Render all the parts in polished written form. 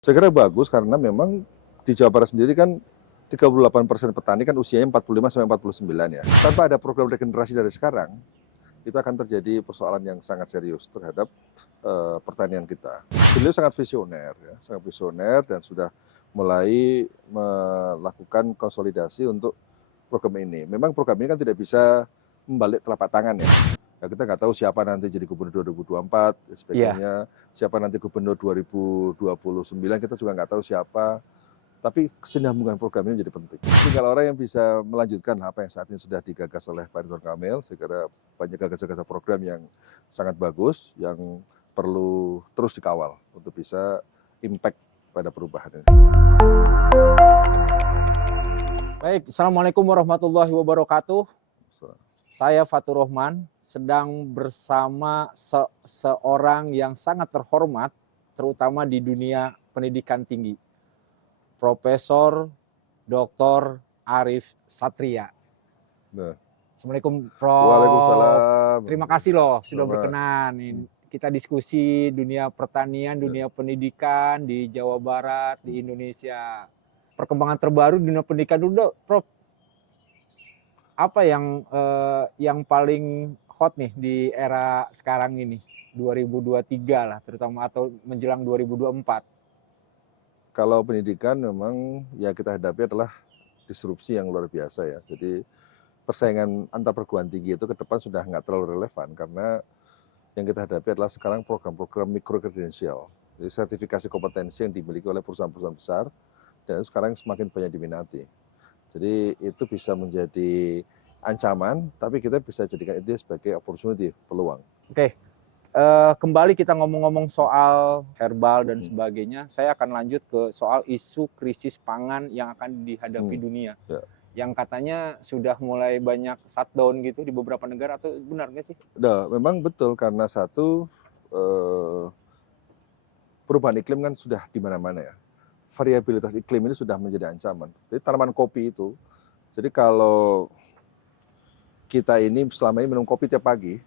Saya kira bagus karena memang di Jawa Barat sendiri kan 38% petani kan usianya 45-49 ya. Tanpa ada program regenerasi dari sekarang, itu akan terjadi persoalan yang sangat serius terhadap pertanian kita. Beliau sangat visioner, ya, sangat visioner dan sudah mulai melakukan konsolidasi untuk program ini. Memang program ini kan tidak bisa membalik telapak tangan ya. Nah, kita nggak tahu siapa nanti jadi gubernur 2024, dan sebagainya. Siapa nanti gubernur 2029, kita juga nggak tahu siapa. Tapi kesinambungan program ini menjadi penting. Tinggal orang yang bisa melanjutkan apa yang saat ini sudah digagas oleh Pak Ridwan Kamil. Saya kira banyak gagasan-gagasan program yang sangat bagus, yang perlu terus dikawal untuk bisa impact pada perubahan ini. Baik, Assalamualaikum warahmatullahi wabarakatuh. Saya Fatur Rahman, sedang bersama seorang yang sangat terhormat, terutama di dunia pendidikan tinggi, Profesor Dr. Arif Satria. Nah. Assalamualaikum, Prof. Waalaikumsalam. Terima kasih loh sudah Selamat. berkenan. Kita diskusi dunia pertanian, dunia pendidikan di Jawa Barat, di Indonesia. Perkembangan terbaru di dunia pendidikan dulu, Prof. Apa yang paling hot nih di era sekarang ini, 2023 lah terutama, atau menjelang 2024? Kalau pendidikan memang ya kita hadapi adalah disrupsi yang luar biasa ya. Jadi persaingan antar perguruan tinggi itu ke depan sudah nggak terlalu relevan karena yang kita hadapi adalah sekarang program-program mikro kredensial. Jadi sertifikasi kompetensi yang dimiliki oleh perusahaan-perusahaan besar dan itu sekarang semakin banyak diminati. Jadi itu bisa menjadi ancaman, tapi kita bisa jadikan itu sebagai opportunity, peluang. Oke, kembali kita ngomong-ngomong soal herbal dan sebagainya, saya akan lanjut ke soal isu krisis pangan yang akan dihadapi dunia. Ya. Yang katanya sudah mulai banyak shutdown gitu di beberapa negara, atau benar nggak sih? Nah, memang betul karena satu perubahan iklim kan sudah di mana-mana ya. Variabilitas iklim ini sudah menjadi ancaman. Jadi tanaman kopi itu, jadi kalau kita ini selama ini minum kopi tiap pagi,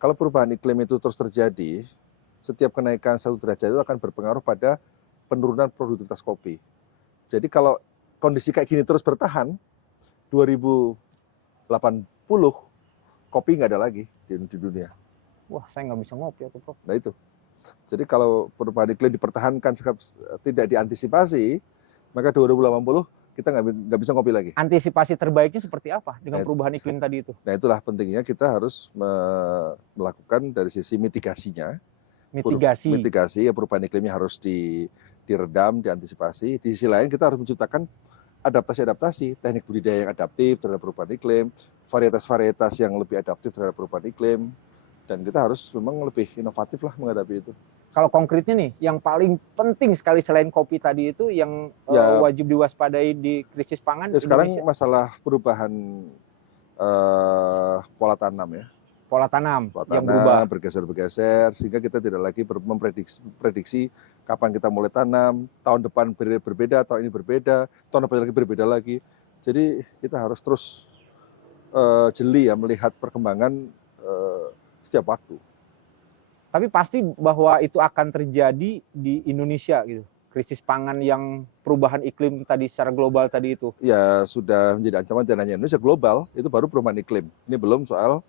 kalau perubahan iklim itu terus terjadi, setiap kenaikan 1 derajat itu akan berpengaruh pada penurunan produktivitas kopi. Jadi kalau kondisi kayak gini terus bertahan, 2080 kopi nggak ada lagi di dunia. Wah, saya nggak bisa ngopi atau, Prof. Nah itu. Jadi kalau perubahan iklim dipertahankan tidak diantisipasi, maka 2080 kita nggak bisa ngopi lagi. Antisipasi terbaiknya seperti apa dengan perubahan iklim tadi itu? Nah itulah pentingnya kita harus melakukan dari sisi mitigasinya. Mitigasi ya, perubahan iklimnya harus diredam, diantisipasi. Di sisi lain kita harus menciptakan adaptasi-adaptasi, teknik budidaya yang adaptif terhadap perubahan iklim, varietas-varietas yang lebih adaptif terhadap perubahan iklim. Dan kita harus memang lebih inovatif lah menghadapi itu. Kalau konkretnya nih, yang paling penting sekali selain kopi tadi itu yang wajib diwaspadai di krisis pangan ya, sekarang Indonesia? Masalah perubahan pola tanam ya. Pola tanam yang berubah, bergeser-bergeser, sehingga kita tidak lagi memprediksi kapan kita mulai tanam, tahun depan berbeda, tahun ini berbeda, tahun depan lagi berbeda lagi. Jadi kita harus terus jeli ya melihat perkembangan setiap waktu. Tapi pasti bahwa itu akan terjadi di Indonesia gitu, krisis pangan yang perubahan iklim tadi secara global tadi itu. Ya sudah menjadi ancaman dan hanya Indonesia, global itu baru perubahan iklim. Ini belum soal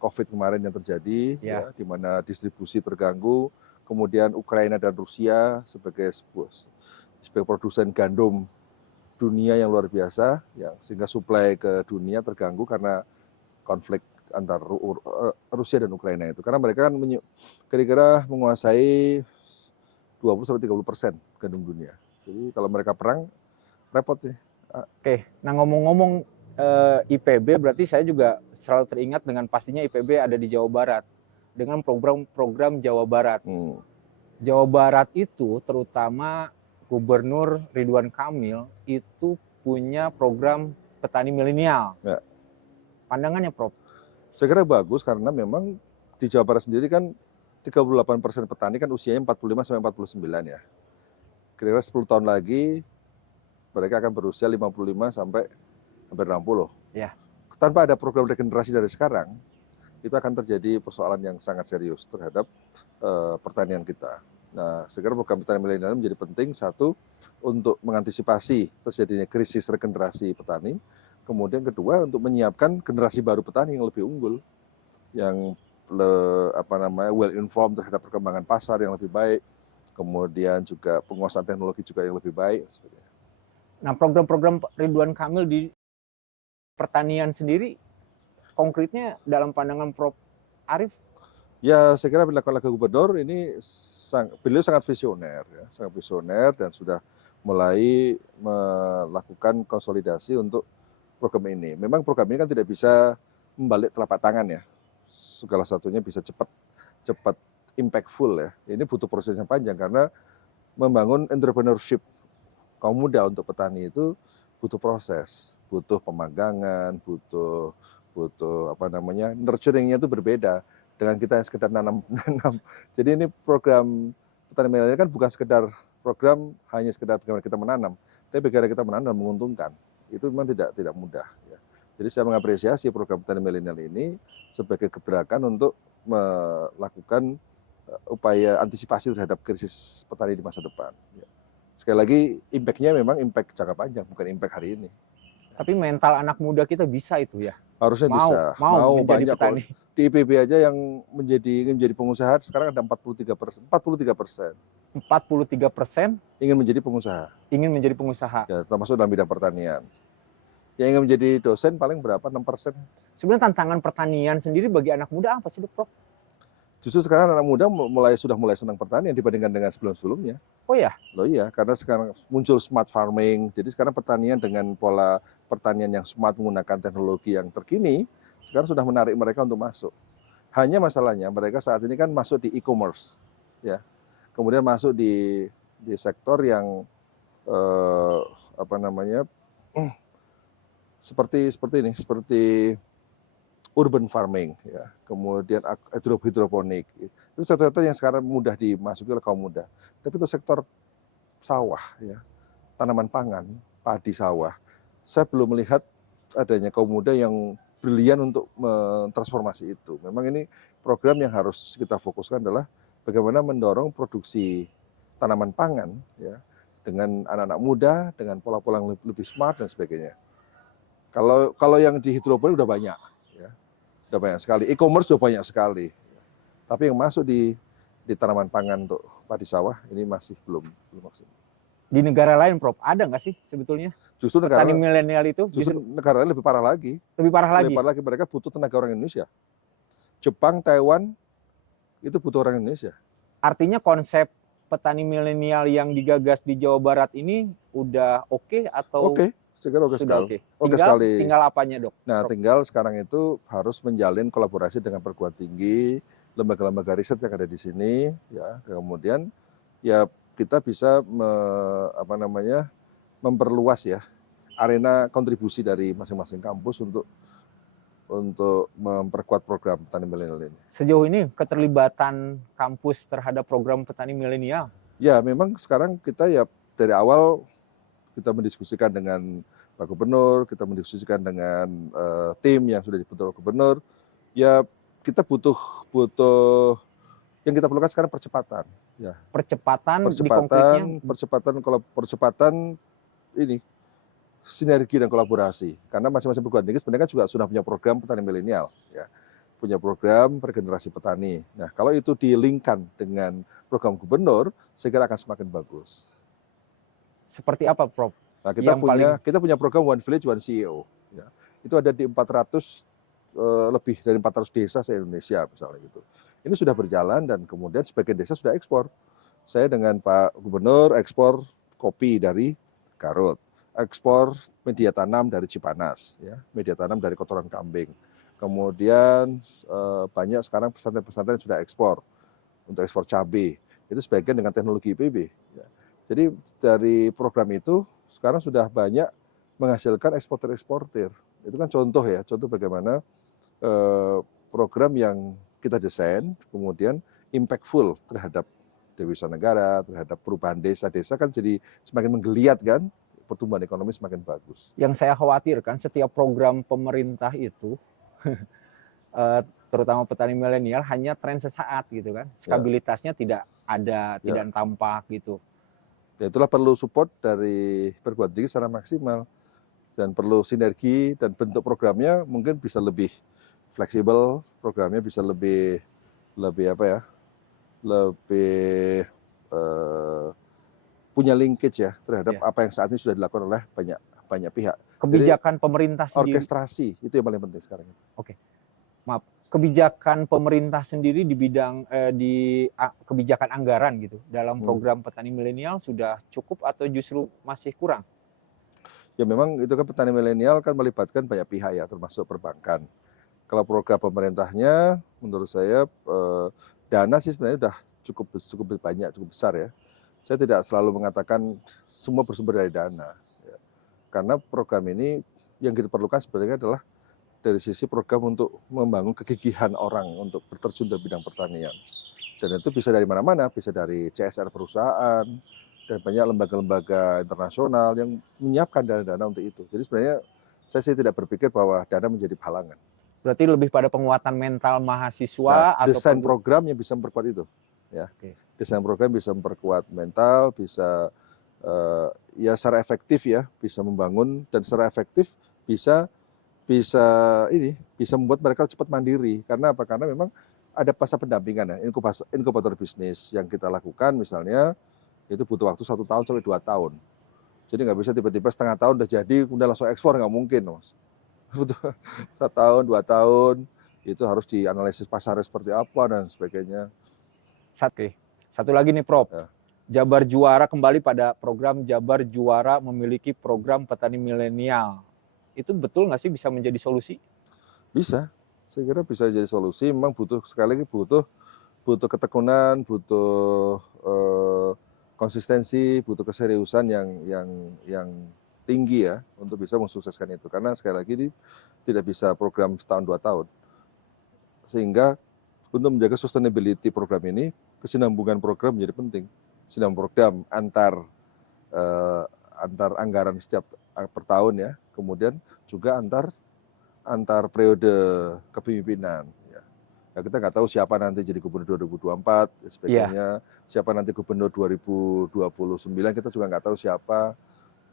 COVID kemarin yang terjadi, ya, di mana distribusi terganggu, kemudian Ukraina dan Rusia sebagai produsen gandum dunia yang luar biasa, yang sehingga suplai ke dunia terganggu karena konflik antar Rusia dan Ukraina itu. Karena mereka kan kira-kira menguasai 20-30% gandum dunia. Jadi kalau mereka perang, repot nih. Oke, nah ngomong-ngomong IPB, berarti saya juga selalu teringat dengan pastinya IPB ada di Jawa Barat dengan program-program Jawa Barat. Jawa Barat itu terutama Gubernur Ridwan Kamil itu punya program petani milenial. Ya. Pandangannya, Prof? Saya kira bagus karena memang di Jawa Barat sendiri kan 38% petani kan usianya 45-49 ya. Kira-kira 10 tahun lagi mereka akan berusia 55 sampai hampir 60. Ya. Tanpa ada program regenerasi dari sekarang, itu akan terjadi persoalan yang sangat serius terhadap pertanian kita. Nah, saya kira program petani milenial menjadi penting, satu, untuk mengantisipasi terjadinya krisis regenerasi petani, kemudian kedua untuk menyiapkan generasi baru petani yang lebih unggul, yang well informed terhadap perkembangan pasar yang lebih baik, kemudian juga penguasaan teknologi juga yang lebih baik. Nah, program-program Ridwan Kamil di pertanian sendiri, konkretnya dalam pandangan Prof. Arief? Ya, saya kira bila oleh gubernur ini beliau sangat visioner, ya, sangat visioner dan sudah mulai melakukan konsolidasi untuk program ini. Memang program ini kan tidak bisa membalik telapak tangan ya, segala satunya bisa cepat impactful ya. Ini butuh proses yang panjang karena membangun entrepreneurship kaum muda untuk petani itu butuh proses, butuh pemagangan, butuh nurturingnya itu berbeda dengan kita yang sekedar nanam. Jadi ini program petani milenial kan bukan sekedar program hanya sekedar bagaimana kita menanam, tapi bagaimana kita menanam dan menguntungkan. Itu memang tidak mudah. Ya. Jadi saya mengapresiasi program petani milenial ini sebagai gebrakan untuk melakukan upaya antisipasi terhadap krisis petani di masa depan. Ya. Sekali lagi, impact-nya memang impact jangka panjang, bukan impact hari ini. Tapi mental anak muda kita bisa itu ya? Harusnya bisa. Mau menjadi banyak petani. Di IPB aja yang menjadi pengusaha sekarang ada 43%. 43% ingin menjadi pengusaha. ingin menjadi pengusaha. Ya, termasuk dalam bidang pertanian. Yang ingin menjadi dosen paling berapa? 6%. Sebenarnya tantangan pertanian sendiri bagi anak muda apa sih, Prof? Justru sekarang anak muda sudah mulai senang pertanian dibandingkan dengan sebelum-sebelumnya. Oh ya? Loh iya, karena sekarang muncul smart farming. Jadi sekarang pertanian dengan pola pertanian yang smart menggunakan teknologi yang terkini, sekarang sudah menarik mereka untuk masuk. Hanya masalahnya mereka saat ini kan masuk di e-commerce, ya. Kemudian masuk di sektor yang seperti urban farming, ya, kemudian hidroponik. Itu sektor-sektor yang sekarang mudah dimasuki oleh kaum muda. Tapi itu sektor sawah, ya, tanaman pangan, padi sawah, saya belum melihat adanya kaum muda yang brilian untuk mentransformasi itu. Memang ini program yang harus kita fokuskan adalah bagaimana mendorong produksi tanaman pangan, ya, dengan anak-anak muda, dengan pola-pola yang lebih smart dan sebagainya. Kalau yang di hidroponik udah banyak. Sudah banyak sekali, e-commerce sudah banyak sekali. Tapi yang masuk di tanaman pangan untuk padi sawah ini masih belum maksimal. Di negara lain, Prof, ada nggak sih sebetulnya Justru petani milenial itu? Justru negara lain lebih parah lagi. Lebih parah lagi? Lebih parah lagi, mereka butuh tenaga orang Indonesia. Jepang, Taiwan, itu butuh orang Indonesia. Artinya konsep petani milenial yang digagas di Jawa Barat ini udah oke atau? Oke. Saya kira oke sekali. Oke sekali. Tinggal apanya, Dok? Nah, tinggal sekarang itu harus menjalin kolaborasi dengan perguruan tinggi, lembaga-lembaga riset yang ada di sini, ya. Kemudian ya kita bisa memperluas ya arena kontribusi dari masing-masing kampus untuk memperkuat program petani milenial ini. Sejauh ini keterlibatan kampus terhadap program petani milenial? Ya, memang sekarang kita ya dari awal kita mendiskusikan dengan Pak Gubernur, kita mendiskusikan dengan tim yang sudah dibentuk oleh Gubernur. Ya, kita butuh yang kita perlukan sekarang percepatan. Ya. Percepatan di konkretnya? Percepatan ini sinergi dan kolaborasi. Karena masing-masing perguruan tinggi sebenarnya kan juga sudah punya program petani milenial, ya. Punya program regenerasi petani. Nah, kalau itu dilingkan dengan program Gubernur, saya kira akan semakin bagus. Seperti apa, Prof? Nah, kita punya program One Village One CEO. Ya. Itu ada di lebih dari 400 desa se-Indonesia misalnya gitu. Ini sudah berjalan dan kemudian sebagian desa sudah ekspor. Saya dengan Pak Gubernur ekspor kopi dari Garut, ekspor media tanam dari Cipanas, ya, media tanam dari kotoran kambing. Kemudian banyak sekarang pesantren-pesantren yang sudah ekspor untuk ekspor cabai. Itu sebagian dengan teknologi IPB. Ya. Jadi dari program itu sekarang sudah banyak menghasilkan eksportir-eksportir. Itu kan contoh ya, contoh bagaimana program yang kita desain kemudian impactful terhadap devisa negara, terhadap perubahan desa-desa kan jadi semakin menggeliat kan, pertumbuhan ekonomi semakin bagus. Yang saya khawatirkan setiap program pemerintah itu terutama petani milenial hanya tren sesaat gitu kan. Stabilitasnya tidak ada, tidak tampak gitu. Ya itulah perlu support dari perguruan tinggi secara maksimal dan perlu sinergi, dan bentuk programnya mungkin bisa lebih fleksibel, programnya bisa lebih apa ya, lebih punya linkage ya terhadap apa yang saat ini sudah dilakukan oleh banyak pihak. Kebijakan Jadi, pemerintah sendiri. Orkestrasi itu yang paling penting sekarang. Oke, maaf. Kebijakan pemerintah sendiri di bidang kebijakan anggaran gitu dalam program petani milenial sudah cukup atau justru masih kurang? Ya memang itu kan petani milenial kan melibatkan banyak pihak ya, termasuk perbankan. Kalau program pemerintahnya, menurut saya dana sih sebenarnya sudah cukup banyak, cukup besar ya. Saya tidak selalu mengatakan semua bersumber dari dana, ya. Karena program ini yang kita perlukan sebenarnya adalah dari sisi program untuk membangun kegigihan orang untuk berterjun dalam bidang pertanian. Dan itu bisa dari mana-mana, bisa dari CSR perusahaan, dan banyak lembaga-lembaga internasional yang menyiapkan dana-dana untuk itu. Jadi sebenarnya saya sih tidak berpikir bahwa dana menjadi halangan. Berarti lebih pada penguatan mental mahasiswa atau desain program yang bisa memperkuat itu, ya. Desain program bisa memperkuat mental, bisa ya secara efektif ya, bisa membangun, dan secara efektif bisa membuat mereka cepat mandiri. Karena apa? Karena memang ada masa pendampingan ya, inkubator bisnis yang kita lakukan misalnya itu butuh waktu 1 tahun sampai 2 tahun. Jadi nggak bisa tiba-tiba setengah tahun udah jadi udah langsung ekspor, nggak mungkin, Mas. Butuh 1 tahun, 2 tahun, itu harus dianalisis pasarnya seperti apa dan sebagainya. Satu lagi nih Prof. Ya. Jabar Juara, kembali pada program Jabar Juara memiliki program petani milenial. Itu betul nggak sih bisa menjadi solusi? Bisa, saya kira bisa jadi solusi. Memang sekali lagi butuh ketekunan, butuh konsistensi, butuh keseriusan yang tinggi ya untuk bisa mensukseskan itu. Karena sekali lagi ini tidak bisa program setahun 2 tahun. Sehingga untuk menjaga sustainability program ini, kesinambungan program menjadi penting. Kesinambungan program antar anggaran setiap per tahun ya, kemudian juga antar periode kepemimpinan. Ya. Nah, kita nggak tahu siapa nanti jadi gubernur 2024, sebagainya, siapa nanti gubernur 2029, kita juga nggak tahu siapa.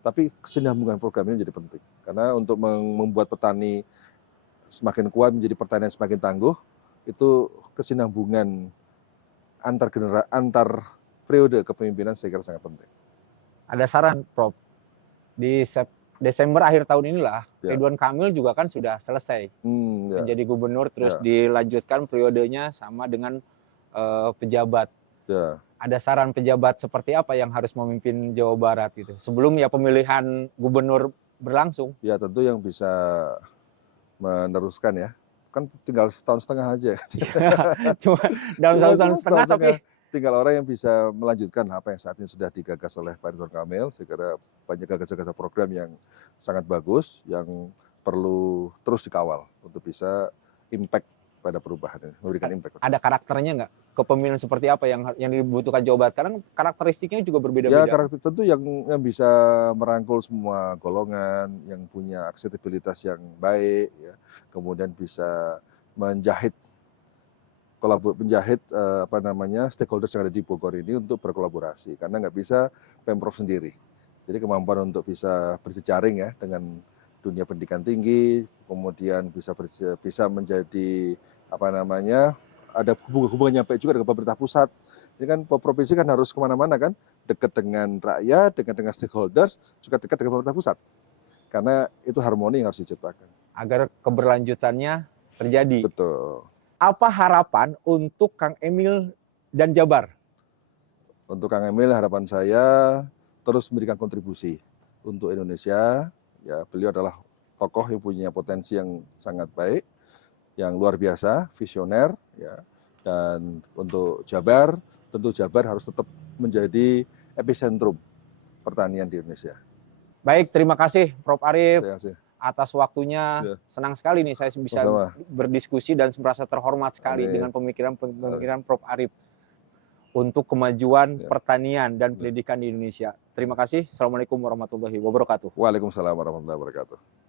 Tapi kesinambungan program ini menjadi penting. Karena untuk membuat petani semakin kuat, menjadi pertanian semakin tangguh, itu kesinambungan antar periode kepemimpinan saya kira sangat penting. Ada saran, Prof. Di Desember akhir tahun inilah, Ridwan Kamil juga kan sudah selesai menjadi gubernur, terus dilanjutkan periodenya sama dengan pejabat. Ada saran pejabat seperti apa yang harus memimpin Jawa Barat gitu sebelum ya pemilihan gubernur berlangsung? Ya tentu yang bisa meneruskan ya, kan tinggal setahun setengah aja. Cuma dalam setahun setengah tapi tinggal orang yang bisa melanjutkan apa yang saat ini sudah digagas oleh Pak Ridwan Kamil. Saya kira banyak gagasan program yang sangat bagus, yang perlu terus dikawal untuk bisa impact pada perubahan ini, memberikan impact. Ada karakternya nggak? Kepemimpinan seperti apa yang dibutuhkan Jawa Barat? Karena karakteristiknya juga berbeda-beda. Ya karakter tentu yang bisa merangkul semua golongan, yang punya aksesibilitas yang baik, ya. Kemudian bisa menjahit stakeholders yang ada di Bogor ini untuk berkolaborasi, karena nggak bisa Pemprov sendiri. Jadi kemampuan untuk bisa berjejaring ya dengan dunia pendidikan tinggi, kemudian bisa menjadi ada hubungan nyampe juga dengan pemerintah pusat. Ini kan provinsi kan harus kemana-mana kan, dekat dengan rakyat, dekat dengan stakeholders, juga dekat dengan pemerintah pusat. Karena itu harmoni yang harus diciptakan. Agar keberlanjutannya terjadi. Betul. Apa harapan untuk Kang Emil dan Jabar? Untuk Kang Emil, harapan saya terus memberikan kontribusi untuk Indonesia. Ya, beliau adalah tokoh yang punya potensi yang sangat baik, yang luar biasa, visioner. Ya. Dan untuk Jabar, tentu Jabar harus tetap menjadi epicentrum pertanian di Indonesia. Baik, terima kasih Prof. Arief. Terima kasih Atas waktunya. Senang sekali nih saya bisa berdiskusi dan merasa terhormat sekali dengan pemikiran Prof. Arief untuk kemajuan pertanian dan pendidikan di Indonesia. Terima kasih. Assalamualaikum warahmatullahi wabarakatuh. Waalaikumsalam warahmatullahi wabarakatuh.